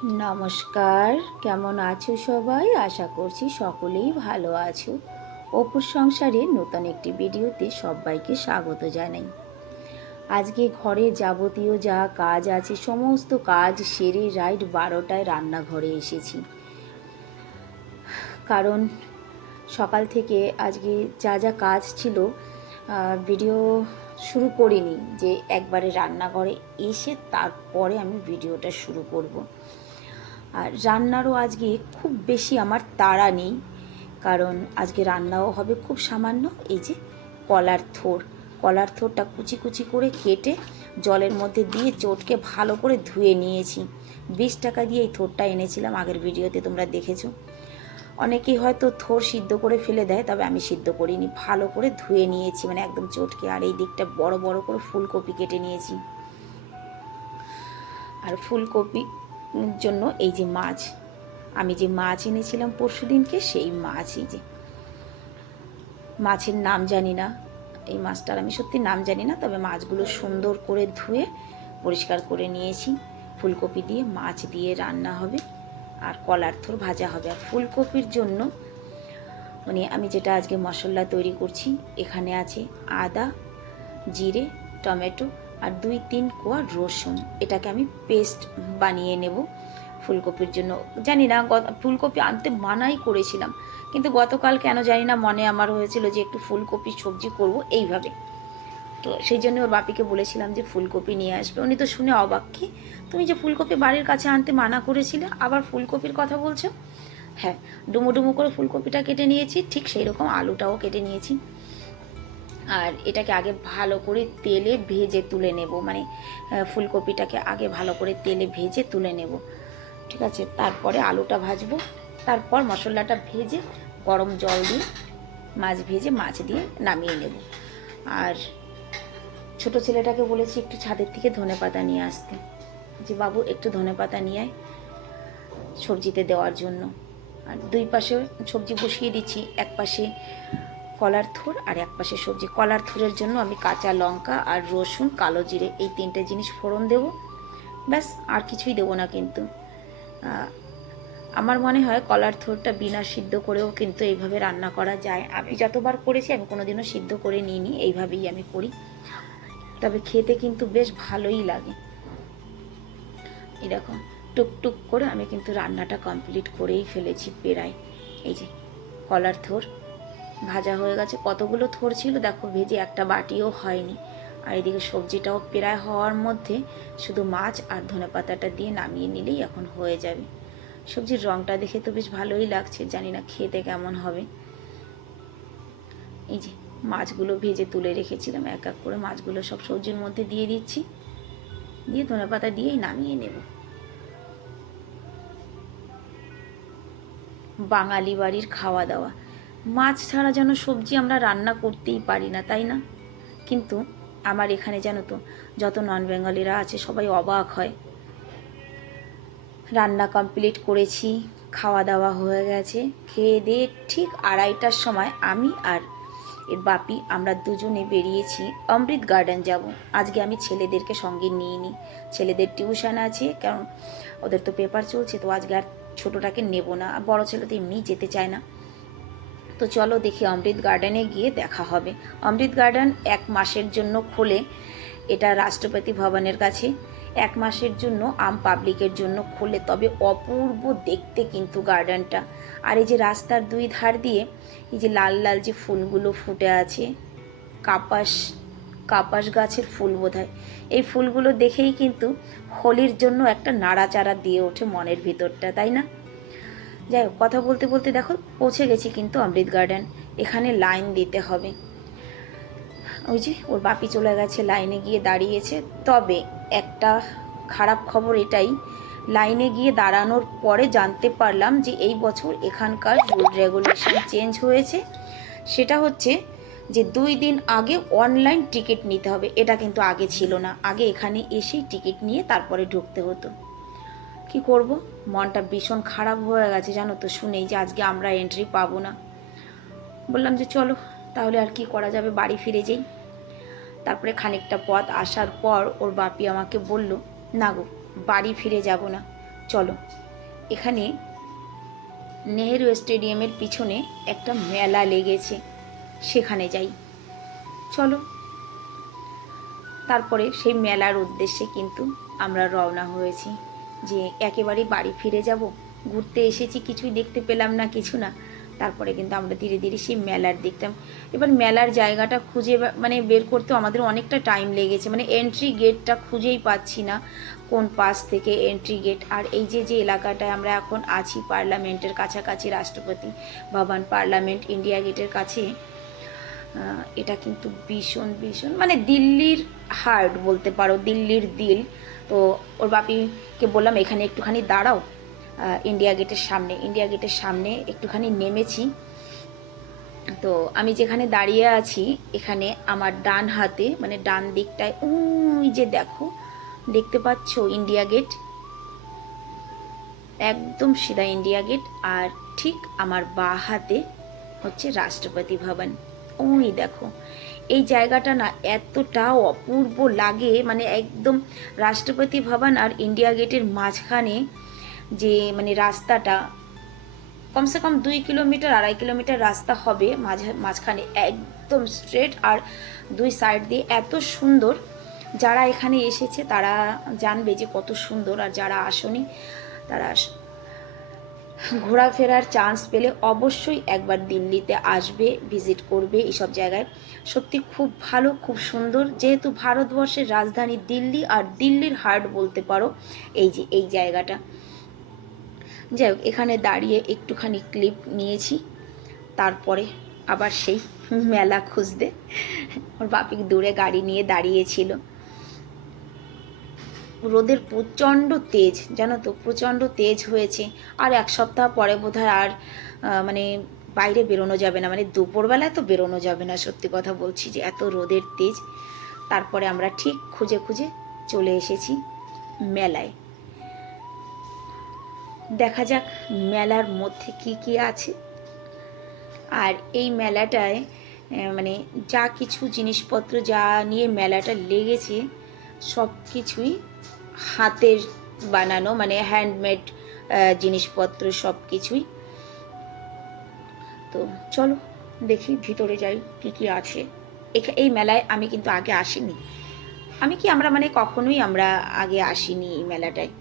নমস্কার, কেমন আছো সবাই? আশা করছি সকলেই ভালো আছো। অপুর সংসারে নতুন একটি ভিডিওতে সবাইকে স্বাগত জানাই। আজকে ঘরে যাবতীয় যা কাজ আছে সমস্ত কাজ সেরে রাইট 12টায় রান্নাঘরে এসেছি। কারণ সকাল থেকে আজকে যা যা কাজ ছিল ভিডিও শুরু করিনি, যে একবারে রান্নাঘরে এসে তারপরে আমি ভিডিওটা শুরু করব। আর রান্নারও আজকে খুব বেশি আমার তাড়া নেই, কারণ আজকে রান্নাও হবে খুব সামান্য। এই যে কলার থোরটা কুচি কুচি করে কেটে জলের মধ্যে দিয়ে চটকে ভালো করে ধুয়ে নিয়েছি। 20 টাকা দিয়ে এই থোরটা এনেছিলাম, আগের ভিডিওতে তোমরা দেখেছো। অনেকেই হয়তো থোর সিদ্ধ করে ফেলে দেয়, তবে আমি সিদ্ধ করিনি, ভালো করে ধুয়ে নিয়েছি, মানে একদম চটকে। আর এই দিকটা বড় বড় করে ফুলকপি কেটে নিয়েছি। আর ফুলকপি জন্য এই যে মাছ, আমি যে মাছ এনেছিলাম পরশুদিনকে, সেই মাছই যে মাছের নাম জানি না, এই মাছটার আমি সত্যি নাম জানি না, তবে মাছগুলো সুন্দর করে ধুয়ে পরিষ্কার করে নিয়েছি। ফুলকপি দিয়ে মাছ দিয়ে রান্না হবে, আর কলার থোর ভাজা হবে। আর ফুলকপির জন্য মানে আমি যেটা আজকে মশলা তৈরি করছি, এখানে আছে আদা, জিরে, টমেটো আর 2-3 কোয়া রসুন। এটাকে আমি পেস্ট বানিয়ে নেব ফুলকপির জন্য। জানি না, ফুলকপি আনতে মানাই করেছিলাম, কিন্তু গতকাল কেন জানি না মনে আমার হয়েছিল যে একটু ফুলকপির সবজি করব এইভাবে। তো সেই জন্য ওর বাপিকে বলেছিলাম যে ফুলকপি নিয়ে আসবে। উনি তো শুনে অবাক, কি তুমি যে ফুলকপি বাড়ির কাছে আনতে মানা করেছিলে, আবার ফুলকপির কথা বলছো? হ্যাঁ, ডুমো ডুমো করে ফুলকপিটা কেটে নিয়েছি, ঠিক সেই রকম আলুটাও কেটে নিয়েছি। আর এটাকে আগে ভালো করে তেলে ভেজে তুলে নেব, মানে ফুলকপিটাকে আগে ভালো করে তেলে ভেজে তুলে নেব, ঠিক আছে? তারপরে আলুটা ভাজবো, তারপর মশলাটা ভেজে গরম জল দিয়ে মাছ ভেজে মাছ দিয়ে নামিয়ে নেব। আর ছোট ছেলেটাকে বলেছি একটু ছাদের থেকে ধনেপাতা নিয়ে আসতে, যে বাবু একটু ধনেপাতা নিয়ে আয় সবজিতে দেওয়ার জন্য। আর দুই পাশে সবজি বসিয়ে দিচ্ছি, এক পাশে কলার থোর আর এক পাশে সবজি। কলার থোরের জন্য আমি কাঁচা লঙ্কা আর রসুন, কালো জিরে, এই 3টে জিনিস ফোড়ন দেব, ব্যাস, আর কিছুই দেবো না। কিন্তু আমার মনে হয় কলার থোরটা বিনা সিদ্ধ করেও কিন্তু এইভাবে রান্না করা যায়। আমি যতবার করেছি আমি কোনোদিনও সিদ্ধ করে নিইনি, এইভাবেই আমি করি, তবে খেতে কিন্তু বেশ ভালোই লাগে। এরকম টুকটুক করে আমি কিন্তু রান্নাটা কমপ্লিট করেই ফেলেছি প্রায়। এই যে কলার থোর ভাজা হয়ে গেছে, কতগুলো থোর ছিল দেখো, ভেজে একটা বাটিও হয়নি। আর এদিকে সবজিটাও প্রায় হওয়ার মধ্যে, শুধু মাছ আর ধনেপাতাটা দিয়ে নামিয়ে নিলেই এখন হয়ে যাবে। সবজির রঙটা দেখে তো বেশ ভালোই লাগছে, জানি না খেতে কেমন হবে। এই যে মাছগুলো ভেজে তুলে রেখেছিলাম, এক এক করে মাছগুলো সব সবজির মধ্যে দিয়ে দিচ্ছি, দিয়ে ধনেপাতা দিয়েই নামিয়ে নেব। বাঙালি বাড়ির খাওয়া দাওয়া, মাছ ছাড়া যেন সবজি আমরা রান্না করতেই পারি না, তাই না? কিন্তু আমার এখানে জানো তো, যত নন বেঙ্গলিরা আছে সবাই অবাক হয়। রান্না কমপ্লিট করেছি, খাওয়া দাওয়া হয়ে গেছে, খেয়ে দিয়ে ঠিক 2:30টার সময় আমি আর এর বাপি আমরা দুজনে বেরিয়েছি অমৃত গার্ডেন যাব। আজকে আমি ছেলেদেরকে সঙ্গে নিয়ে নিই, ছেলেদের টিউশন আছে, কারণ ওদের তো পেপার চলছে, তো আজকে আর ছোটোটাকে নেব না, বড় ছেলে তো এমনিই যেতে চায় না। তো চলো দেখি অমৃত গার্ডেনে গিয়ে দেখা হবে। অমৃত গার্ডেন 1 মাসের জন্য খোলে, এটা রাষ্ট্রপতি ভবনের কাছে 1 মাসের জন্য আম পাবলিকের জন্য খোলে, তবে অপূর্ব দেখতে কিন্তু গার্ডেনটা। আর এই যে রাস্তার 2 ধার দিয়ে এই যে লাল লাল যে ফুলগুলো ফুটে আছে, কাপাস কাপাস গাছের ফুল বোধহয়, এই ফুলগুলো দেখেই কিন্তু হোলির জন্য একটা নাড়াচাড়া দিয়ে ওঠে মনের ভিতরটা, তাই না? যাই হোক, কথা বলতে বলতে দেখো পৌঁছে গেছি কিন্তু অমৃত গার্ডেন। এখানে লাইন দিতে হবে। ওই যে ওর বাপি চলে গেছে, লাইনে গিয়ে দাঁড়িয়েছে। তবে একটা খারাপ খবর এটাই, লাইনে গিয়ে দাঁড়ানোর পরে জানতে পারলাম যে এই বছর এখানকার রুল রেগুলেশন চেঞ্জ হয়েছে। সেটা হচ্ছে যে 2 দিন আগে অনলাইন টিকিট নিতে হবে। এটা কিন্তু আগে ছিল না, আগে এখানে এসেই টিকিট নিয়ে তারপরে ঢুকতে হতো। কি করব, মনটা ভীষণ খারাপ হয়ে গেছে জানো তো শুনেই, যে আজকে আমরা এন্ট্রি পাবো না। বললাম যে চলো তাহলে আর কি করা যাবে, বাড়ি ফিরে যাই। তারপরে খানিকটা পথ আসার পর ওর বাপি আমাকে বলল, না গো, বাড়ি ফিরে যাব না, চলো, এখানে নেহেরু স্টেডিয়ামের পিছনে একটা মেলা লেগেছে, সেখানে যাই। চলো, তারপরে সেই মেলার উদ্দেশ্যে কিন্তু আমরা রওনা হয়েছি, যে একেবারে বাড়ি ফিরে যাব, ঘুরতে এসেছি, কিছুই দেখতে পেলাম না, কিছু না। তারপরে কিন্তু আমরা ধীরে ধীরে সেই মেলার দেখতাম। এবার মেলার জায়গাটা খুঁজে মানে বের করতেও আমাদের অনেকটা টাইম লেগেছে, মানে এন্ট্রি গেটটা খুঁজেই পাচ্ছি না, কোন পাশ থেকে এন্ট্রি গেট। আর এই যে যে এলাকাটায় আমরা এখন আছি, পার্লামেন্টের কাছাকাছি, রাষ্ট্রপতি ভবন, পার্লামেন্ট, ইন্ডিয়া গেটের কাছে, এটা কিন্তু ভীষণ ভীষণ মানে দিল্লির হার্ট বলতে পারো, দিল্লির দিল। তো ওর বাপিকে বললাম এখানে একটুখানি দাঁড়াও, ইন্ডিয়া গেটের সামনে একটুখানি নেমেছি। তো আমি যেখানে দাঁড়িয়ে আছি, এখানে আমার ডান হাতে মানে ডান দিকটায় ওই যে দেখো, দেখতে পাচ্ছ ইন্ডিয়া গেট, একদম সিধা ইন্ডিয়া গেট। আর ঠিক আমার বাঁ হাতে হচ্ছে রাষ্ট্রপতি ভবন। ওই দেখো, এই জায়গাটা না এতটা অপূর্ব লাগে, মানে একদম রাষ্ট্রপতি ভবন আর ইন্ডিয়া গেটের মাঝখানে যে মানে রাস্তাটা, কমসে কম 2 কিলোমিটার 2.5 কিলোমিটার রাস্তা হবে, মাঝখানে একদম স্ট্রেট, আর দুই সাইড দিয়ে এত সুন্দর। যারা এখানে এসেছে তারা জানবে যে কত সুন্দর, আর যারা আসেনি তারা ঘোরাফেরার চান্স পেলে অবশ্যই একবার দিল্লিতে আসবে, ভিজিট করবে এইসব জায়গায়। সত্যি খুব ভালো, খুব সুন্দর, যেহেতু ভারতবর্ষের রাজধানী দিল্লি আর দিল্লির হার্ট বলতে পারো এই যে এই জায়গাটা। যাই হোক, এখানে দাঁড়িয়ে একটুখানি ক্লিপ নিয়েছি, তারপরে আবার সেই মেলা খুঁজতে। ওর বাপি দূরে গাড়ি নিয়ে দাঁড়িয়েছিল। রোদের প্রচণ্ড তেজ, জানো তো, প্রচণ্ড তেজ হয়েছে। আর এক সপ্তাহ পরে বোধহয় আর মানে বাইরে বেরোনো যাবে না, মানে দুপুরবেলায় তো বেরোনো যাবে না, সত্যি কথা বলছি, যে এত রোদের তেজ। তারপরে আমরা ঠিক খুঁজে খুঁজে চলে এসেছি মেলায়। দেখা যাক মেলার মধ্যে কি কি আছে। আর এই মেলাটায় মানে যা কিছু জিনিসপত্র যা নিয়ে মেলাটা লেগেছে সব কিছুই হাতের বানানো, মানে হ্যান্ডমেড জিনিসপত্র সব কিছুই। তো চলো দেখি ভিতরে যাই কি কি আছে। এই মেলায় আমি কিন্তু আগে আসিনি, আমরা মানে কখনোই আমরা আগে আসিনি এই মেলাটায়।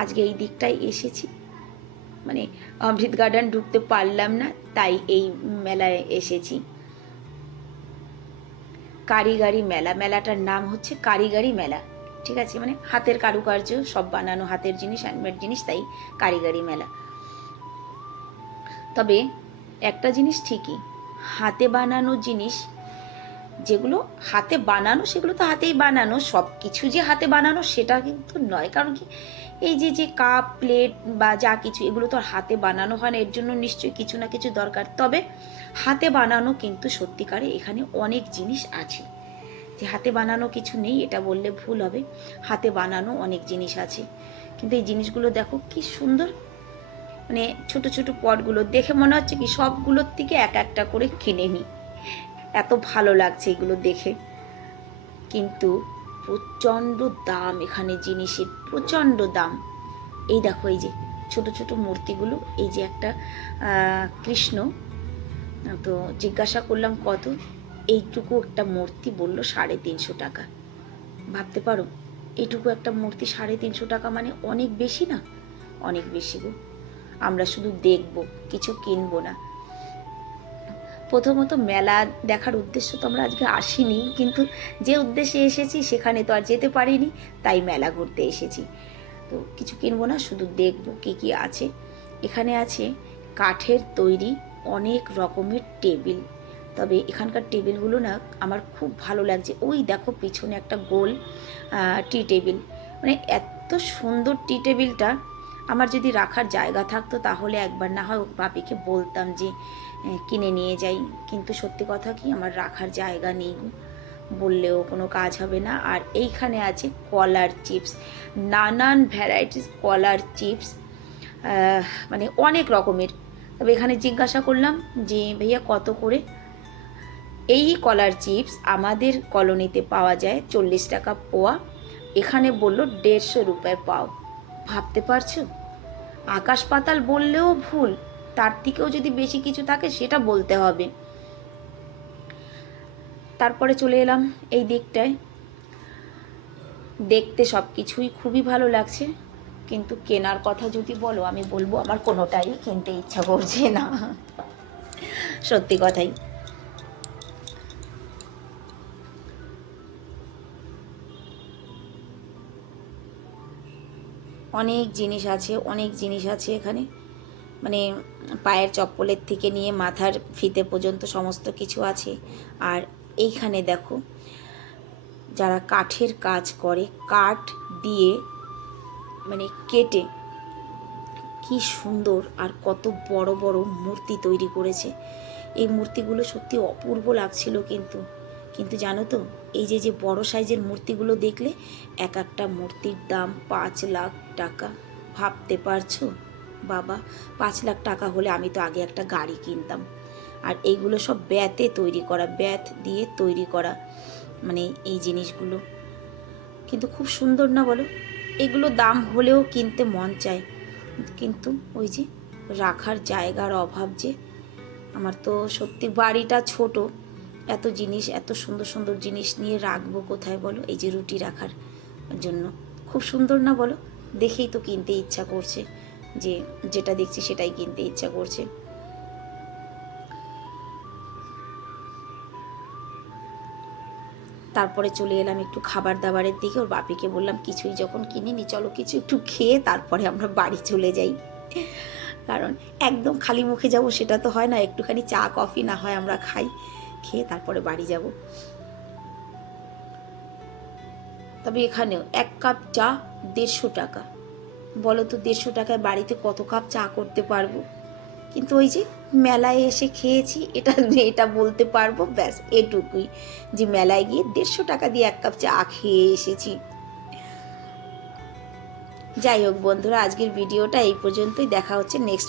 আজকে এই দিকটায় এসেছি, মানে অমৃত গার্ডেন ঢুকতে পারলাম না, তাই এই মেলায় এসেছি। কারিগরি মেলা, মেলাটার নাম হচ্ছে কারিগরি মেলা, ঠিক আছে, মানে হাতের কারুকার্য সব বানানো, হাতের জিনিস, হ্যান্ডমেড জিনিস, তাই কারিগরি মেলা। তবে একটা জিনিস ঠিকই, হাতে বানানো জিনিস যেগুলো হাতে বানানো সেগুলো তো হাতেই বানানো, সব কিছু যে হাতে বানানো সেটা কিন্তু নয়। কারণ কি, এই যে যে কাপ প্লেট বা যা কিছু এগুলো তো হাতে বানানো হয় না, এর জন্য নিশ্চয়ই কিছু না কিছু দরকার। তবে হাতে বানানো কিন্তু সত্যিকারে এখানে অনেক জিনিস আছে, যে হাতে বানানো কিছু নেই এটা বললে ভুল হবে, হাতে বানানো অনেক জিনিস আছে। কিন্তু এই জিনিসগুলো দেখো কি সুন্দর, মানে ছোট ছোট পটগুলো দেখে মনে হচ্ছে কি সবগুলোর থেকে এক একটা করে কিনে নিই, এত ভালো লাগছে এগুলো দেখে। কিন্তু প্রচণ্ড দাম এখানে জিনিসের, প্রচণ্ড দাম। এই দেখো, এই যে ছোট ছোট মূর্তিগুলো, এই যে একটা কৃষ্ণ, তো জিজ্ঞাসা করলাম কত, এইটুকু একটা মূর্তি বললো 350 টাকা। ভাবতে পারো, এইটুকু একটা মূর্তি 350 টাকা, মানে অনেক বেশি না? অনেক বেশি গো। আমরা শুধু দেখবো, কিছু কিনবো না। প্রথমত মেলা দেখার উদ্দেশ্য তো আমরা আজকে আসিনি, কিন্তু যে উদ্দেশ্যে এসেছি সেখানে তো আর যেতে পারিনি, তাই মেলা ঘুরতে এসেছি। তো কিছু কিনবো না, শুধু দেখবো কি কি আছে। এখানে আছে কাঠের তৈরি অনেক রকমের টেবিল, তবে এখানকার টেবিলগুলো না আমার খুব ভালো লাগছে। ওই দেখো পিছনে একটা গোল টি টেবিল, মানে এত সুন্দর টি টেবিলটা। আমার যদি রাখার জায়গা থাকতো তাহলে একবার না হয় বাপিকে বলতাম যে কিনে নিয়ে যাই, কিন্তু সত্যি কথা কি, আমার রাখার জায়গা নেই, বললেও কোনো কাজ হবে না। আর এইখানে আছে কলার চিপস, নানান ভ্যারাইটিস কলার চিপস, মানে অনেক রকমের। তবে এখানে জিজ্ঞাসা করলাম যে ভাইয়া কত করে। এই কলার চিপস আমাদের কলোনিতে পাওয়া যায় 40 টাকা পোয়া, এখানে বলল 150 রুপিয়ে পাও। ভাবতে পারছো? আকাশ পাতাল বললেও ভুল, তার থেকেও যদি বেশি কিছু থাকে সেটা বলতে হবে। তারপরে চলে এলাম এই দিকটায়। দেখতে সব কিছুই খুবই ভালো লাগছে, কিন্তু কেনার কথা যদি বলো, আমি বলবো আমার কোনোটাই কিনতে ইচ্ছা করছে না, সত্যি কথাই। অনেক জিনিস আছে এখানে, মানে পায়ের চপ্পলের থেকে নিয়ে মাথার ফিতে পর্যন্ত সমস্ত কিছু আছে। আর এইখানে দেখো, যারা কাঠের কাজ করে, কাঠ দিয়ে মানে কেটে কি সুন্দর আর কত বড় বড় মূর্তি তৈরি করেছে। এই মূর্তিগুলো সত্যি অপূর্ব লাগছিল। কিন্তু জানো তো, এই যে বড় সাইজের মূর্তিগুলো দেখলে এক একটা মূর্তির দাম 5 লাখ টাকা। ভাবতে পারছো? বাবা, 5 লাখ টাকা হলে আমি তো আগে একটা গাড়ি কিনতাম। আর এইগুলো সব ব্যাতে তৈরি করা, ব্যাত দিয়ে তৈরি করা মানে এই জিনিসগুলো কিন্তু খুব সুন্দর না বলো? এগুলো দাম হলেও কিনতে মন চায়, কিন্তু ওই যে রাখার জায়গার অভাব। যে আমার তো সত্যি বাড়িটা ছোট, এত জিনিস, এত সুন্দর সুন্দর জিনিস নিয়ে রাখবো কোথায় বলো? এই যে রুটি রাখার জন্য খুব সুন্দর না বলো? দেখেই তো কিনতে ইচ্ছা করছে, যে যেটা দেখছি সেটাই কিনতে ইচ্ছা করছে। তারপরে চলে এলাম একটু খাবার দাবারের দিকে। ওর বাপিকে বললাম কিছুই যখন কিনিনি, চলো কিছু একটু খেয়ে তারপরে আমরা বাড়ি চলে যাই, কারণ একদম খালি মুখে যাব সেটা তো হয় না, একটুখানি চা কফি না হয় আমরা খাই, খেয়ে তারপরে বাড়ি যাব। তবে এখানেও 1 কাপ চা 150 টাকা। বলো তো 150 টাকায় বাড়িতে কত কাপ চা করতে পারবো? কিন্তু ওই যে মেলায় এসে খেয়েছি, এটা বলতে পারবো, ব্যাস এটুকুই, যে মেলায় গিয়ে 150 টাকা দিয়ে 1 কাপ চা খেয়ে এসেছি। যাই হোক বন্ধুরা, আজকের ভিডিওটা এই পর্যন্তই। দেখা হচ্ছে নেক্সট